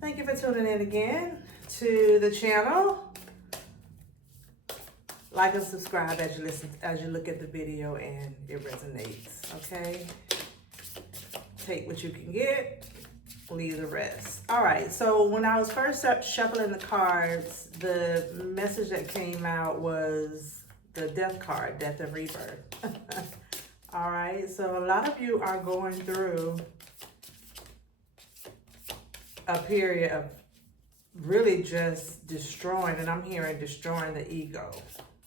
Thank you for tuning in again to the channel. Like and subscribe as you look at the video and it resonates, okay? Take what you can get, leave the rest. All right, so when I was first shuffling the cards, the message that came out was the death card, death and rebirth. All right, so a lot of you are going through a period of really just destroying, and I'm hearing destroying the ego,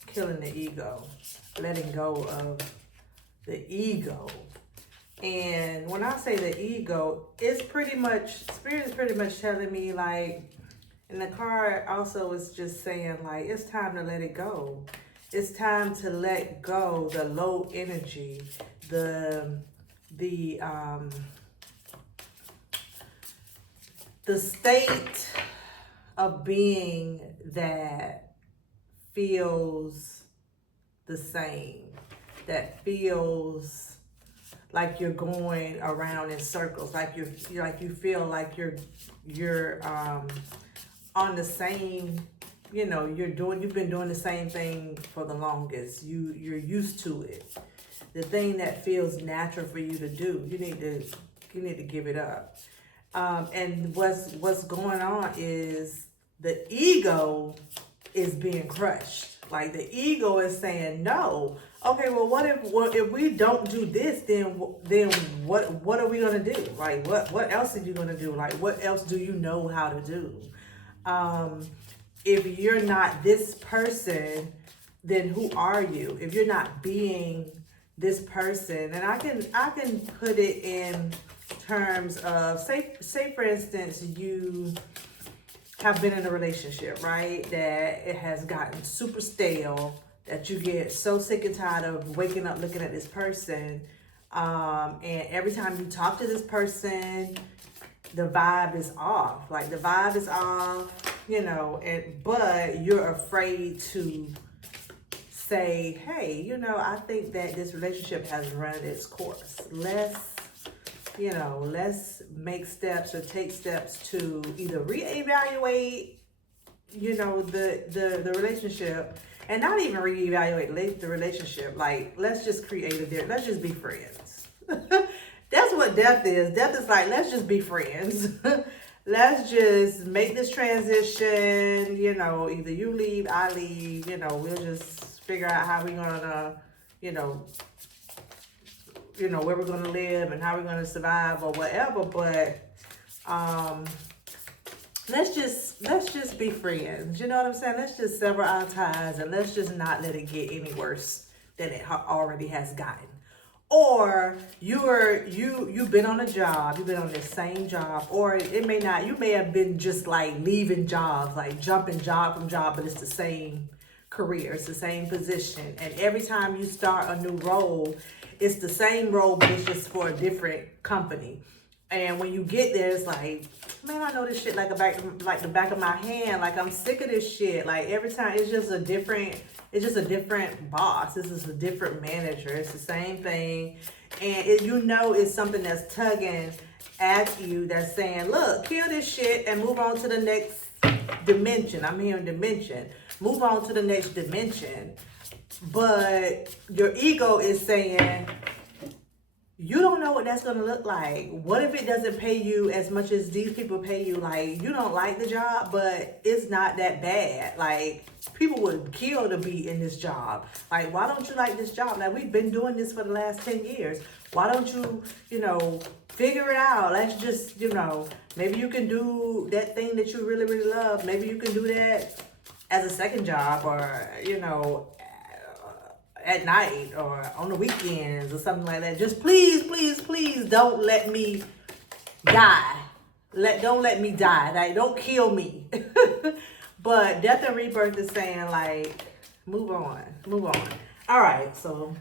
killing the ego, letting go of the ego. And when I say the ego, it's pretty much, Spirit is pretty much telling me, like, and the card also is just saying, like, it's time to let it go. It's time to let go the low energy, the state of being that feels the same, that feels like you're going around in circles, like you feel like you're on the same, you've been doing the same thing for the longest. You're used to it. The thing that feels natural for you to do, you need to give it up. And what's going on is the ego is being crushed. Like the ego is saying no. Okay, well, what if we don't do this? Then what are we gonna do? Like what else are you gonna do? Like what else do you know how to do? If you're not this person, then who are you? If you're not being this person, and I can put it in terms of say for instance, you have been in a relationship, right, that it has gotten super stale, that you get so sick and tired of waking up looking at this person, and every time you talk to this person, the vibe is off. Like the vibe is off, but you're afraid to say, hey, I think that this relationship has run its course. Let's make steps or take steps to either reevaluate, the relationship, and not even reevaluate the relationship. Like, let's just let's just be friends. That's what death is. Death is like, let's just be friends. Let's just make this transition, either you leave, I leave, we'll just figure out how we're gonna, where we're going to live and how we're going to survive or whatever. But let's just be friends. You know what I'm saying? Let's just sever our ties and let's just not let it get any worse than it already has gotten. Or you've been on a job, you've been on the same job, or you may have been just like leaving jobs, like jumping job from job, but it's the same career, it's the same position. And every time you start a new role, it's the same role, but it's just for a different company. And when you get there, it's like, man, I know this shit like the back of my hand. Like, I'm sick of this shit. Like, every time it's just a different boss. This is a different manager. It's the same thing. And it's something that's tugging at you, that's saying, look, kill this shit and move on to the next dimension. I'm hearing dimension. Move on to the next dimension. But your ego is saying, you don't know what that's going to look like. What if it doesn't pay you as much as these people pay you? Like, you don't like the job, but it's not that bad. Like, people would kill to be in this job. Like, why don't you like this job? Like, we've been doing this for the last 10 years. Why don't you, figure it out? Let's just, maybe you can do that thing that you really, really love. Maybe you can do that as a second job, or, at night or on the weekends or something like that. Just please don't let me die. Don't let me die. Like, don't kill me. But death and rebirth is saying, like, move on. All right, so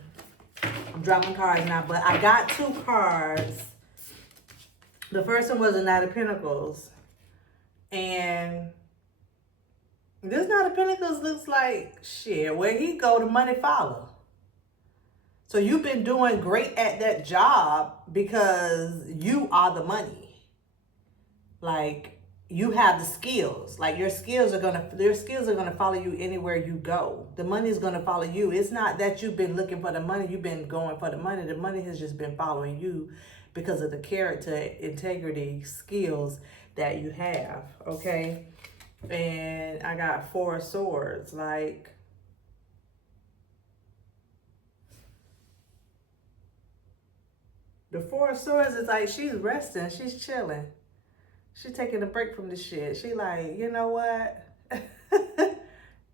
I'm dropping cards now, but I got 2 cards. The first one was the Knight of Pentacles, and this Knight of Pentacles looks like, shit, where he go, the money follow. So you've been doing great at that job because you are the money. Like, you have the skills. Like your skills are gonna follow you anywhere you go. The money is gonna follow you. It's not that you've been looking for the money, you've been going for the money. The money has just been following you because of the character, integrity, skills that you have. Okay. And I got 4 of swords. Like, the 4 of swords is like she's resting, she's chilling. She taking a break from this shit. She like, you know what?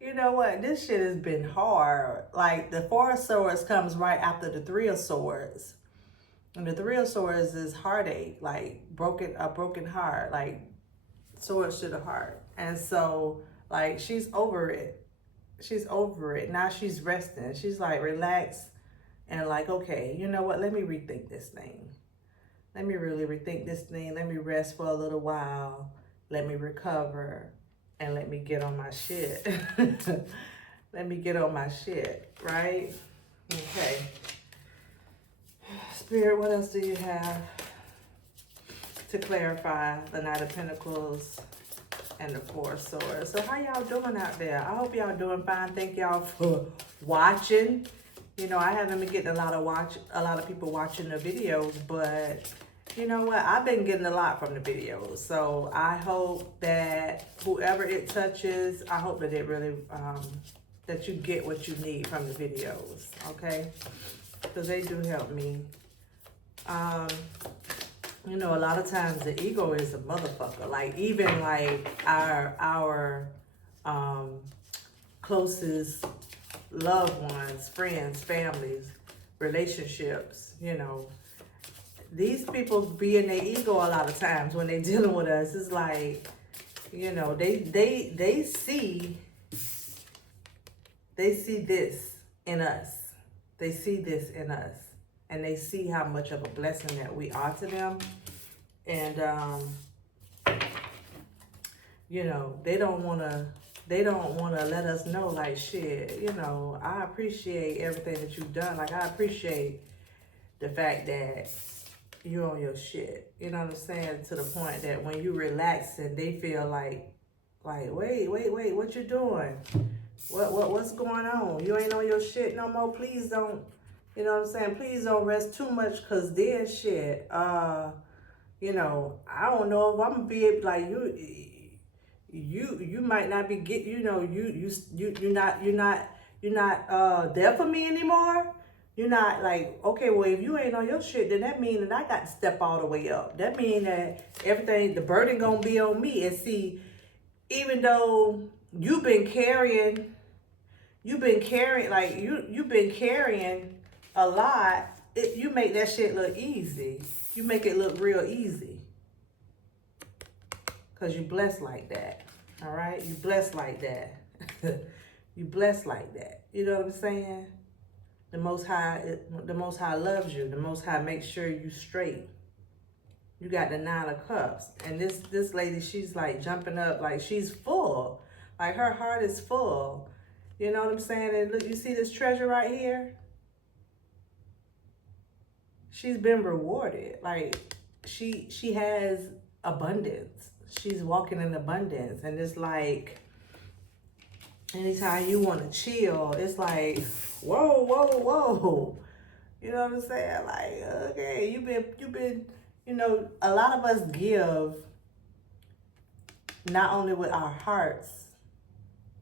You know what? This shit has been hard. Like the 4 of swords comes right after the 3 of swords. And the 3 of swords is heartache, like a broken heart, like swords to the heart. And so like she's over it. She's over it. Now she's resting. She's like relaxed and like, okay, you know what? Let me rethink this thing. Let me really rethink this thing. Let me rest for a little while. Let me recover. And let me get on my shit. Let me get on my shit, right? Okay. Spirit, what else do you have to clarify the Knight of Pentacles and the 4 of Swords? So how y'all doing out there? I hope y'all doing fine. Thank y'all for watching. You know, I haven't been getting a lot of people watching the videos, but you know what? I've been getting a lot from the videos. So I hope that whoever it touches, I hope that it really, that you get what you need from the videos, okay? Because they do help me. You know, a lot of times the ego is a motherfucker. Like even like our closest loved ones, friends, families, relationships, you know, these people be in their ego a lot of times when they dealing with us. It's like, you know, they see this in us. They see this in us. And they see how much of a blessing that we are to them. And you know, they don't wanna let us know like shit, you know, I appreciate everything that you've done. Like I appreciate the fact that you're on your shit. You know what I'm saying? To the point that when you relax and they feel like wait, what you doing? What's going on? You ain't on your shit no more. Please don't, you know what I'm saying? Please don't rest too much, cause then shit, you know, I don't know if I'm gonna be able, like you might not be you're not there for me anymore. You're not like, okay, well, if you ain't on your shit, then that means that I got to step all the way up. That means that everything, the burden gonna be on me. And see, even though you've been carrying a lot, you make that shit look easy. You make it look real easy. Because you blessed like that. All right? You blessed like that. You blessed like that. You know what I'm saying? The Most High loves you. The Most High makes sure you straight. You got the 9 of Cups. And this lady, she's like jumping up, like she's full. Like her heart is full. You know what I'm saying? And look, you see this treasure right here? She's been rewarded. Like she has abundance. She's walking in abundance. And it's like, anytime you want to chill, it's like, whoa. You know what I'm saying? Like, okay, you've been, you know, a lot of us give not only with our hearts,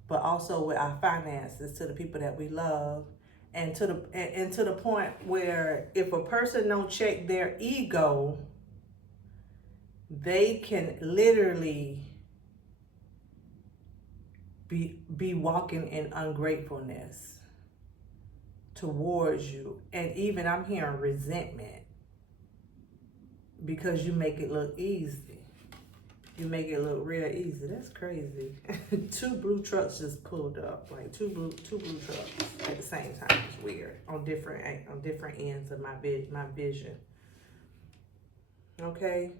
but also with our finances to the people that we love. And to the point where if a person don't check their ego, they can literally be walking in ungratefulness towards you. And even I'm hearing resentment because you make it look easy. You make it look real easy. That's crazy. 2 blue trucks just pulled up, like two blue trucks at the same time. It's weird on different ends of my vision. Okay.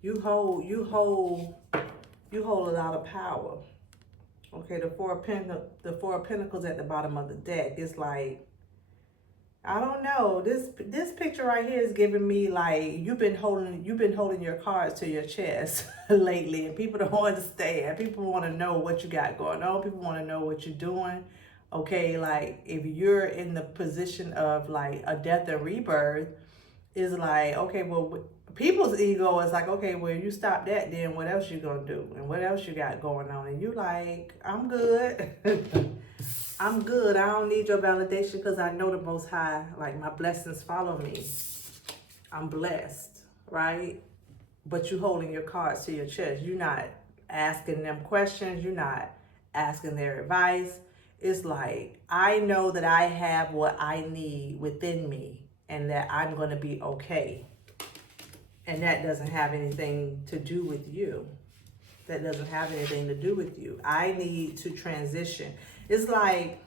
You hold a lot of power. Okay, the 4 of Pentacles at the bottom of the deck. It's like I don't know. This picture right here is giving me like you've been holding your cards to your chest lately, and people don't understand. People want to know what you got going on. People want to know what you're doing. Okay, like if you're in the position of like a death and rebirth, is like, okay, well, people's ego is like, okay, well, you stop that, then what else you gonna do, and what else you got going on, and you like, I'm good. I'm good. I don't need your validation because I know the Most High. Like my blessings follow me. I'm blessed, right? But you holding your cards to your chest. You're not asking them questions. You're not asking their advice. It's like, I know that I have what I need within me and that I'm going to be okay. And that doesn't have anything to do with you. That doesn't have anything to do with you. I need to transition. It's like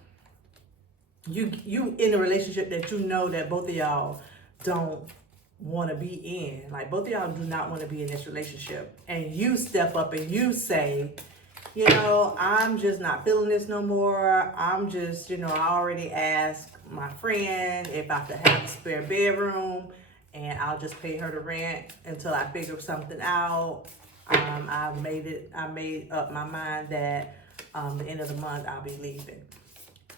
you in a relationship that you know that both of y'all don't want to be in. Like both of y'all do not want to be in this relationship. And you step up and you say, you know, I'm just not feeling this no more. I'm just, you know, I already asked my friend if I could have a spare bedroom and I'll just pay her the rent until I figure something out. I made up my mind that the end of the month I'll be leaving.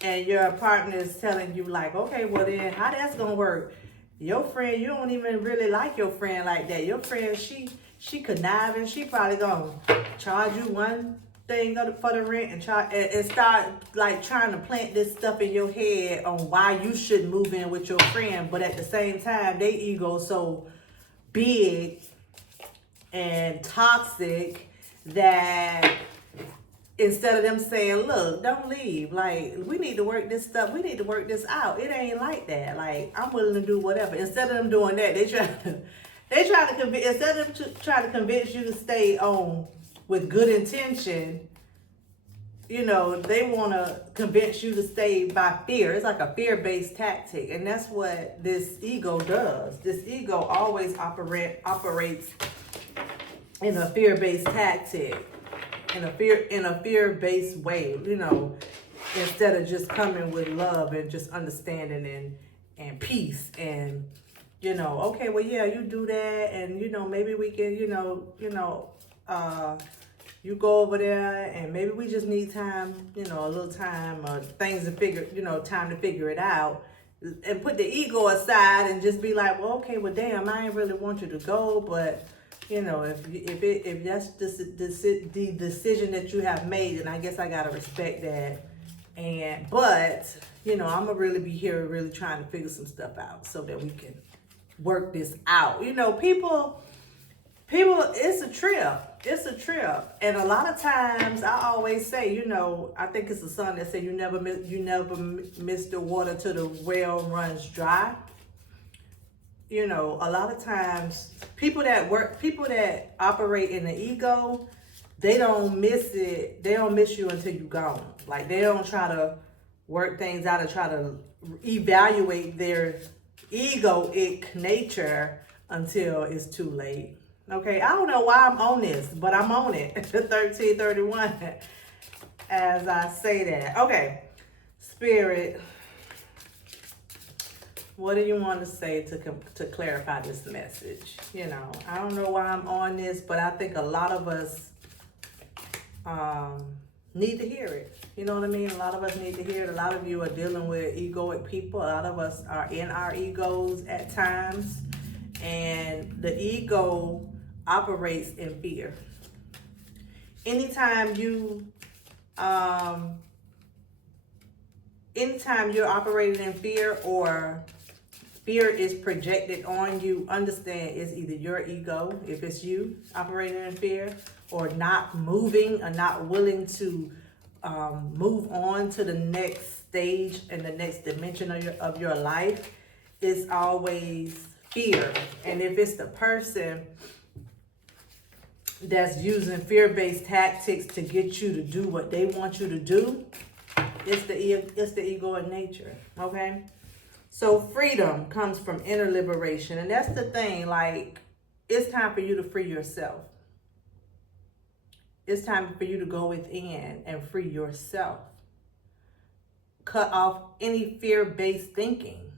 And your partner is telling you like, okay, well then how that's gonna work? Your friend, you don't even really like your friend like that. Your friend, she conniving. She probably gonna charge you one thing for the rent and start like trying to plant this stuff in your head on why you shouldn't move in with your friend. But at the same time, they ego so big and toxic that instead of them saying, look, don't leave, like we need to work this stuff, we need to work this out, it ain't like that, like I'm willing to do whatever. Instead of them doing that, they try to convince, instead of them trying to convince you to stay on with good intention, you know, they want to convince you to stay by fear. It's like a fear-based tactic, and that's what this ego does. This ego always operates in a fear-based tactic, in a fear-based way, you know, instead of just coming with love and just understanding and peace and, you know, okay, well, yeah, you do that, and you know, maybe we can, you go over there, and maybe we just need time, you know, a little time or things to figure, you know, time to figure it out, and put the ego aside and just be like, well, okay, well, damn, I ain't really want you to go, but you know, if that's the decision that you have made, then I guess I gotta respect that. But you know, I'm gonna really be here, really trying to figure some stuff out so that we can work this out. You know, people, it's a trip. It's a trip, and a lot of times I always say, you know, I think it's the song that said, you never miss the water till the well runs dry. You know, a lot of times people that operate in the ego, they don't miss it. They don't miss you until you're gone. Like they don't try to work things out or try to evaluate their egoic nature until it's too late. Okay, I don't know why I'm on this, but I'm on it. 1331 as I say that. Okay, Spirit, what do you want to say to clarify this message? You know, I don't know why I'm on this, but I think a lot of us need to hear it. You know what I mean? A lot of us need to hear it. A lot of you are dealing with egoic people. A lot of us are in our egos at times. And the ego operates in fear. Anytime you're operating in fear or fear is projected on you, understand it's either your ego, if it's you operating in fear, or not moving or not willing to move on to the next stage and the next dimension of your life. It's always fear. And if it's the person that's using fear-based tactics to get you to do what they want you to do, it's the ego in nature, okay? So freedom comes from inner liberation. And that's the thing, like, it's time for you to free yourself. It's time for you to go within and free yourself. Cut off any fear-based thinking.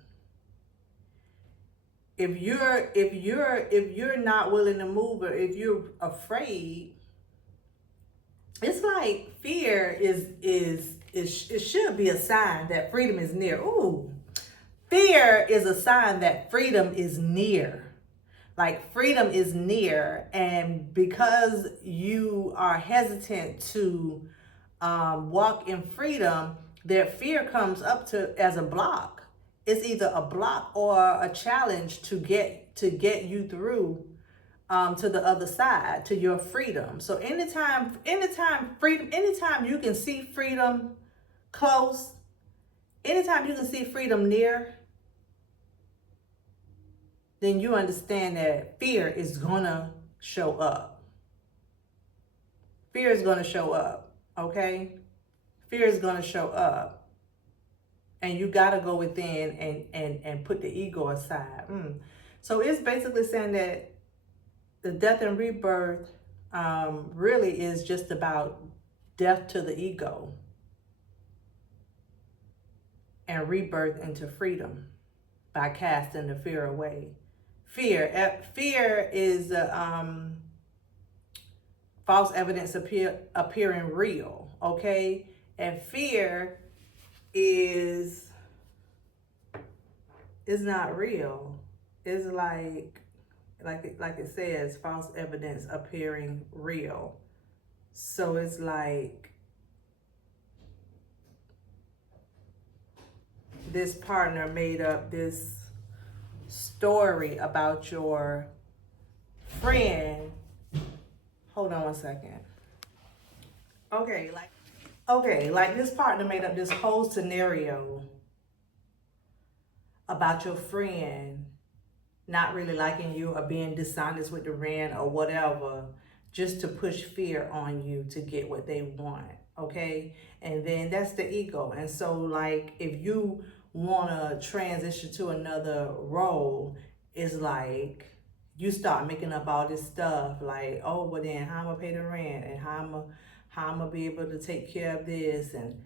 if you're not willing to move, or if you're afraid, it's like fear it should be a sign that freedom is near. Ooh, fear is a sign that freedom is near. Like freedom is near, and because you are hesitant to walk in freedom, their fear comes up to as a block. It's either a block or a challenge to get you through to the other side, to your freedom. So anytime you can see freedom close, anytime you can see freedom near, then you understand that fear is gonna show up. Fear is gonna show up, okay? Fear is gonna show up. And you gotta go within and put the ego aside. So it's basically saying that the death and rebirth really is just about death to the ego and rebirth into freedom by casting the fear away. Fear is false evidence appearing real, okay? And fear is not real. It's like it says, false evidence appearing real. So it's like this partner made up this story about your friend. Hold on one second. Okay, like this partner made up this whole scenario about your friend not really liking you or being dishonest with the rent or whatever, just to push fear on you to get what they want, okay? And then that's the ego. And so like if you want to transition to another role, it's like you start making up all this stuff like, oh, well then how I'm gonna pay the rent, and how I'm gonna be able to take care of this, and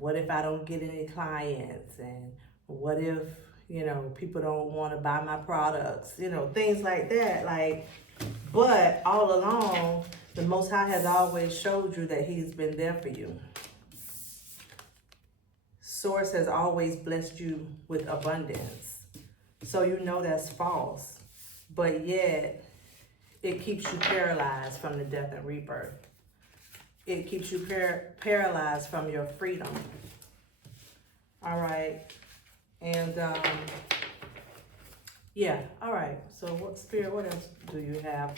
what if I don't get any clients, and what if people don't want to buy my products, things like that. Like, but all along, the Most High has always showed you that He's been there for you. Source has always blessed you with abundance. So that's false. But yet, it keeps you paralyzed from the death and rebirth. It keeps you paralyzed from your freedom. All right. And, yeah. All right. So what else do you have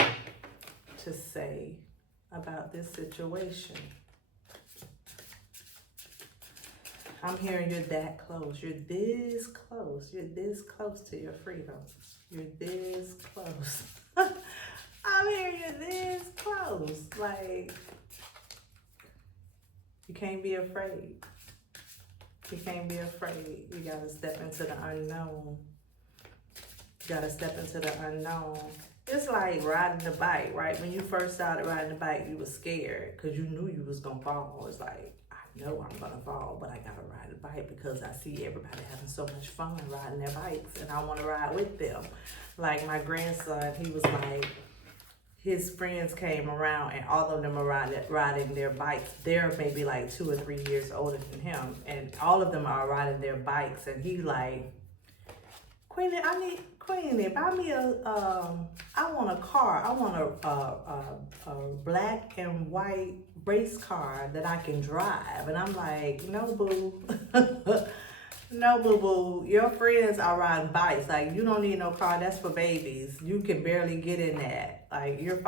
to say about this situation? I'm hearing you're that close. You're this close. You're this close to your freedom. You're this close. I'm hearing you're this close. Like, you can't be afraid. You can't be afraid. You gotta step into the unknown. You gotta step into the unknown. It's like riding the bike, right? When you first started riding the bike, you were scared because you knew you was gonna fall. It's like, I know I'm gonna fall, but I gotta ride the bike because I see everybody having so much fun riding their bikes, and I want to ride with them. Like my grandson, he was like, his friends came around and all of them are riding their bikes. They're maybe like 2 or 3 years older than him, and all of them are riding their bikes. And he like, Queenie, buy me I want a car. I want a black and white race car that I can drive. And I'm like, no, boo. No, boo-boo. Your friends are riding bikes. Like, you don't need no car. That's for babies. You can barely get in that. Like, you're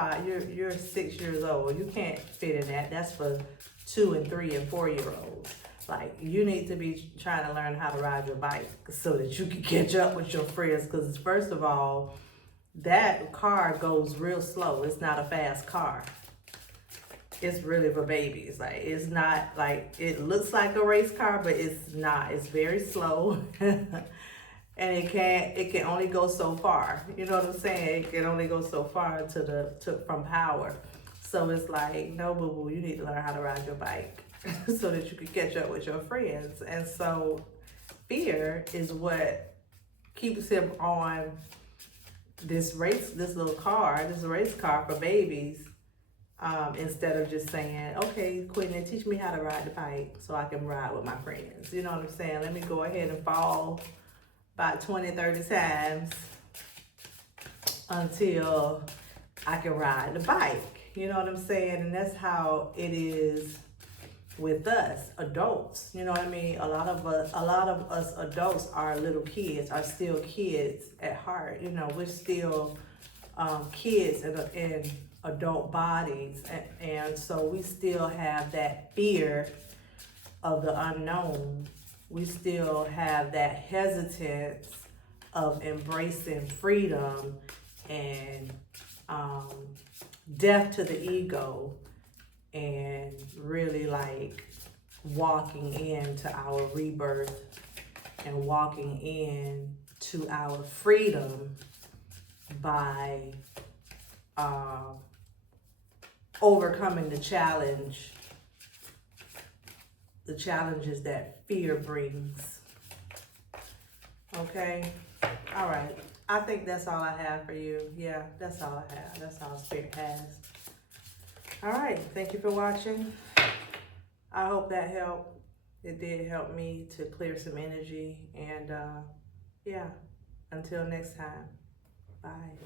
6 years old. You can't fit in that. That's for 2 and 3 and 4 year olds. Like, you need to be trying to learn how to ride your bike so that you can catch up with your friends. Because first of all, that car goes real slow. It's not a fast car. It's really for babies. Like, it's not like, it looks like a race car, but it's not. It's very slow. And it can only go so far. You know what I'm saying? It can only go so far from power. So it's like, no, boo-boo, you need to learn how to ride your bike so that you can catch up with your friends. And so fear is what keeps him on this little car, this race car for babies, instead of just saying, okay, Quentin, teach me how to ride the bike so I can ride with my friends. You know what I'm saying? Let me go ahead and fall about 20, 30 times until I can ride the bike. You know what I'm saying? And that's how it is with us adults. You know what I mean? A lot of us adults are little kids, are still kids at heart. You know, we're still kids in adult bodies, and so we still have that fear of the unknown. We still have that hesitance of embracing freedom and death to the ego, and really like walking into our rebirth and walking in to our freedom by overcoming the challenges that fear brings. Okay? All right. I think that's all I have for you. Yeah, that's all I have. That's all Spirit has. All right. Thank you for watching. I hope that helped. It did help me to clear some energy. And yeah, until next time. Bye.